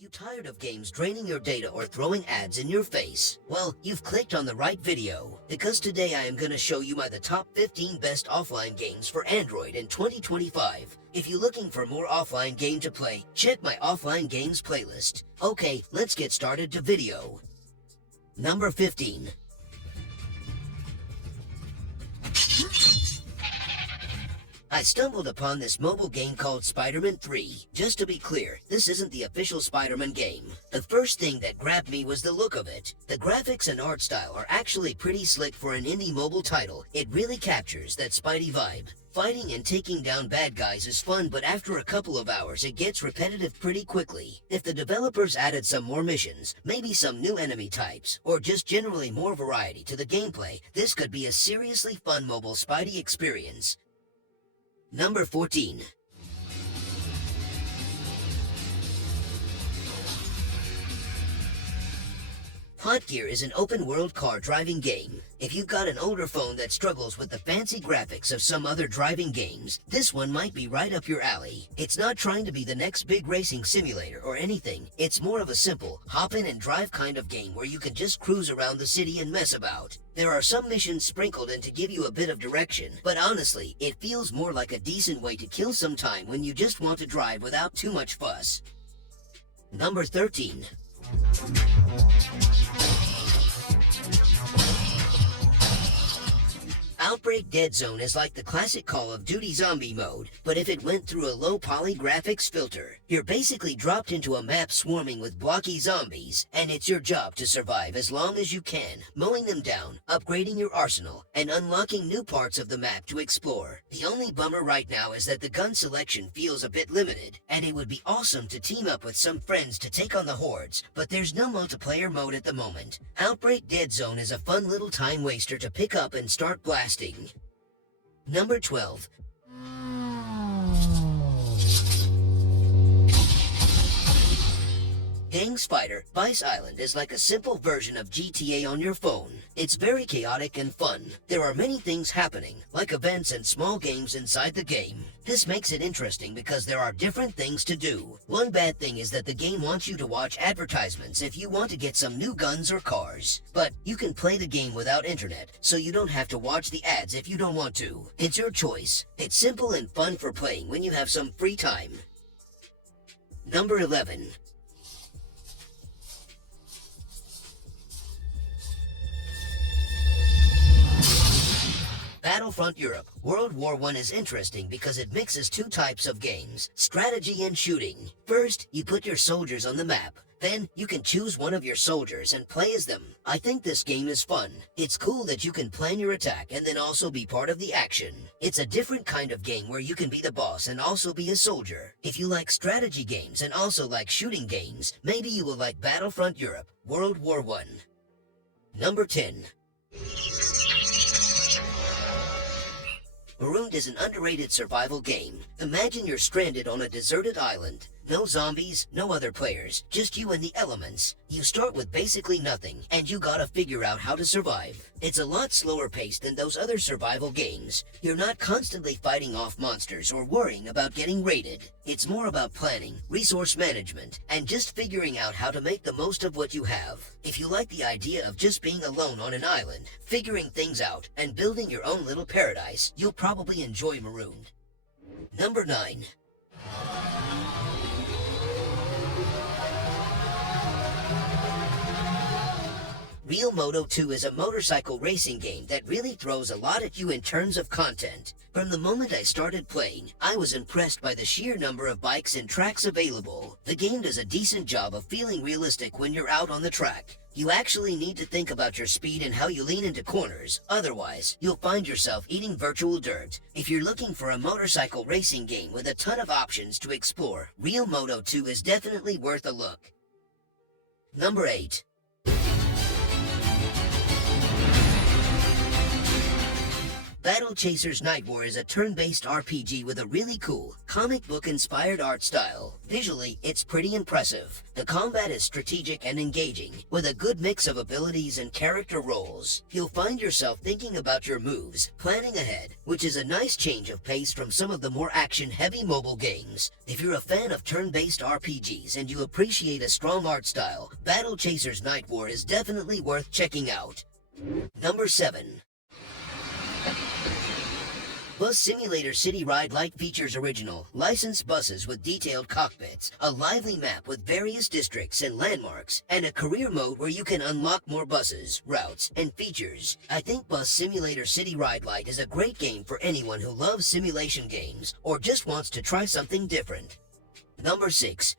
you tired of games draining your data or throwing ads in your face? Well, you've clicked on the right video, because today I am going to show you the top 15 best offline games for Android in 2025. If you're looking for more offline game to play, check my offline games playlist. Okay, let's get started to video. Number 15. I stumbled upon this mobile game called Spider-Man 3. Just to be clear, this isn't the official Spider-Man game. The first thing that grabbed me was the look of it. The graphics and art style are actually pretty slick for an indie mobile title. It really captures that Spidey vibe. Fighting and taking down bad guys is fun, but after a couple of hours it gets repetitive pretty quickly. If the developers added some more missions, maybe some new enemy types, or just generally more variety to the gameplay, this could be a seriously fun mobile Spidey experience. Number 14. HOTGEAR is an open-world car driving game. If you've got an older phone that struggles with the fancy graphics of some other driving games, this one might be right up your alley. It's not trying to be the next big racing simulator or anything. It's more of a simple, hop in and drive kind of game where you can just cruise around the city and mess about. There are some missions sprinkled in to give you a bit of direction, but honestly, it feels more like a decent way to kill some time when you just want to drive without too much fuss. Number 13. Outbreak Dead Zone is like the classic Call of Duty zombie mode, but if it went through a low poly graphics filter. You're basically dropped into a map swarming with blocky zombies, and it's your job to survive as long as you can, mowing them down, upgrading your arsenal, and unlocking new parts of the map to explore. The only bummer right now is that the gun selection feels a bit limited, and it would be awesome to team up with some friends to take on the hordes, but there's no multiplayer mode at the moment. Outbreak Dead Zone is a fun little time waster to pick up and start blasting. Number 12. Gang Spider Vice Island is like a simple version of GTA on your phone. It's very chaotic and fun. There are many things happening, like events and small games inside the game. This makes it interesting because there are different things to do. One bad thing is that the game wants you to watch advertisements if you want to get some new guns or cars. But you can play the game without internet, so you don't have to watch the ads if you don't want to. It's your choice. It's simple and fun for playing when you have some free time. Number 11. Battlefront Europe. World War I is interesting because it mixes two types of games, strategy and shooting. First, you put your soldiers on the map. Then, you can choose one of your soldiers and play as them. I think this game is fun. It's cool that you can plan your attack and then also be part of the action. It's a different kind of game where you can be the boss and also be a soldier. If you like strategy games and also like shooting games, maybe you will like Battlefront Europe, World War I. Number 10. Marooned is an underrated survival game. Imagine you're stranded on a deserted island. No zombies, no other players, just you and the elements. You start with basically nothing, and you gotta figure out how to survive. It's a lot slower paced than those other survival games. You're not constantly fighting off monsters or worrying about getting raided. It's more about planning, resource management, and just figuring out how to make the most of what you have. If you like the idea of just being alone on an island, figuring things out, and building your own little paradise, you'll probably enjoy Marooned. Number 9. Real Moto 2 is a motorcycle racing game that really throws a lot at you in terms of content. From the moment I started playing, I was impressed by the sheer number of bikes and tracks available. The game does a decent job of feeling realistic when you're out on the track. You actually need to think about your speed and how you lean into corners, otherwise, you'll find yourself eating virtual dirt. If you're looking for a motorcycle racing game with a ton of options to explore, Real Moto 2 is definitely worth a look. Number 8. Battle Chasers Nightwar is a turn-based RPG with a really cool, comic book-inspired art style. Visually, it's pretty impressive. The combat is strategic and engaging, with a good mix of abilities and character roles. You'll find yourself thinking about your moves, planning ahead, which is a nice change of pace from some of the more action-heavy mobile games. If you're a fan of turn-based RPGs and you appreciate a strong art style, Battle Chasers Nightwar is definitely worth checking out. Number 7. Bus Simulator City Ride Lite features original, licensed buses with detailed cockpits, a lively map with various districts and landmarks, and a career mode where you can unlock more buses, routes, and features. I think Bus Simulator City Ride Lite is a great game for anyone who loves simulation games or just wants to try something different. Number 6.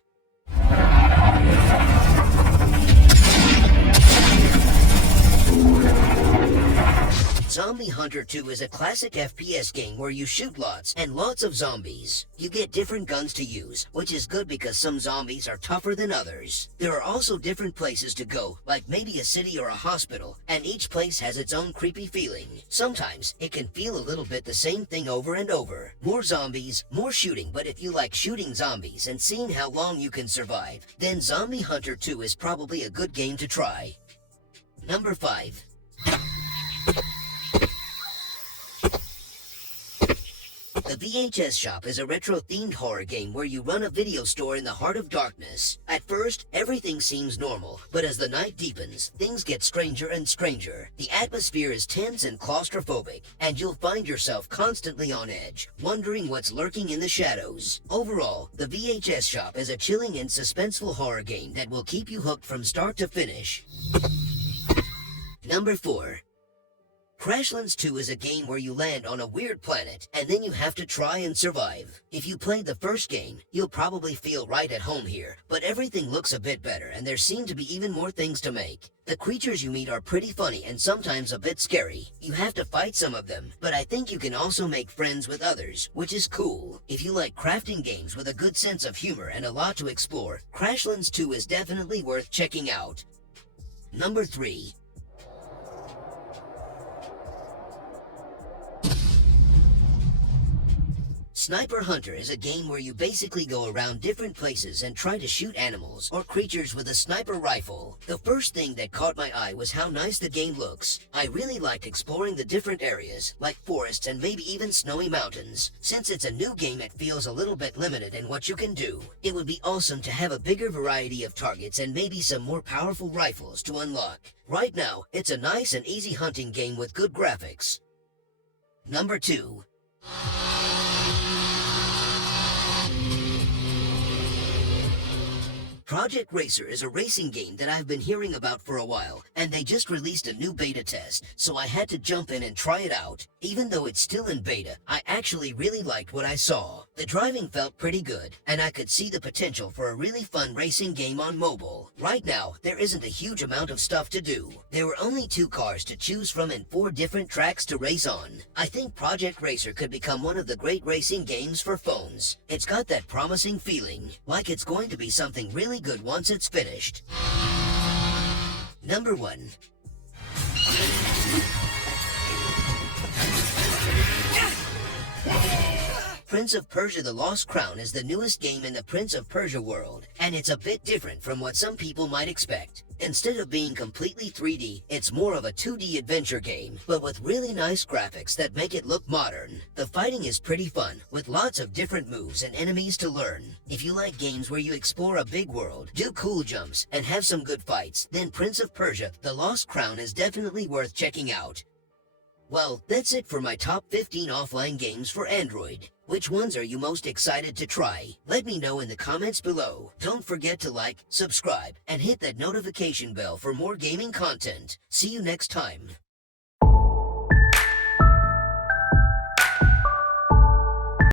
Zombie Hunter 2 is a classic FPS game where you shoot lots and lots of zombies. You get different guns to use, which is good because some zombies are tougher than others. There are also different places to go, like maybe a city or a hospital, and each place has its own creepy feeling. Sometimes it can feel a little bit the same thing over and over. More zombies, more shooting, but if you like shooting zombies and seeing how long you can survive, then Zombie Hunter 2 is probably a good game to try. Number 5. The VHS Shop is a retro-themed horror game where you run a video store in the heart of darkness. At first, everything seems normal, but as the night deepens, things get stranger and stranger. The atmosphere is tense and claustrophobic, and you'll find yourself constantly on edge, wondering what's lurking in the shadows. Overall, the VHS Shop is a chilling and suspenseful horror game that will keep you hooked from start to finish. Number 4. Crashlands 2 is a game where you land on a weird planet, and then you have to try and survive. If you played the first game, you'll probably feel right at home here, but everything looks a bit better and there seem to be even more things to make. The creatures you meet are pretty funny and sometimes a bit scary. You have to fight some of them, but I think you can also make friends with others, which is cool. If you like crafting games with a good sense of humor and a lot to explore, Crashlands 2 is definitely worth checking out. Number 3. Sniper Hunter is a game where you basically go around different places and try to shoot animals or creatures with a sniper rifle. The first thing that caught my eye was how nice the game looks. I really liked exploring the different areas, like forests and maybe even snowy mountains. Since it's a new game, it feels a little bit limited in what you can do. It would be awesome to have a bigger variety of targets and maybe some more powerful rifles to unlock. Right now, it's a nice and easy hunting game with good graphics. Number 2. Project Racer is a racing game that I've been hearing about for a while, and they just released a new beta test, so I had to jump in and try it out. Even though it's still in beta, I actually really liked what I saw. The driving felt pretty good, and I could see the potential for a really fun racing game on mobile. Right now, there isn't a huge amount of stuff to do. There were only 2 cars to choose from and 4 different tracks to race on. I think Project Racer could become one of the great racing games for phones. It's got that promising feeling, like it's going to be something really good once it's finished. Number 1. Prince of Persia: The Lost Crown is the newest game in the Prince of Persia world, and it's a bit different from what some people might expect. Instead of being completely 3D, it's more of a 2D adventure game, but with really nice graphics that make it look modern. The fighting is pretty fun, with lots of different moves and enemies to learn. If you like games where you explore a big world, do cool jumps, and have some good fights, then Prince of Persia: The Lost Crown is definitely worth checking out. Well, that's it for my top 15 offline games for Android. Which ones are you most excited to try? Let me know in the comments below. Don't forget to like, subscribe, and hit that notification bell for more gaming content. See you next time.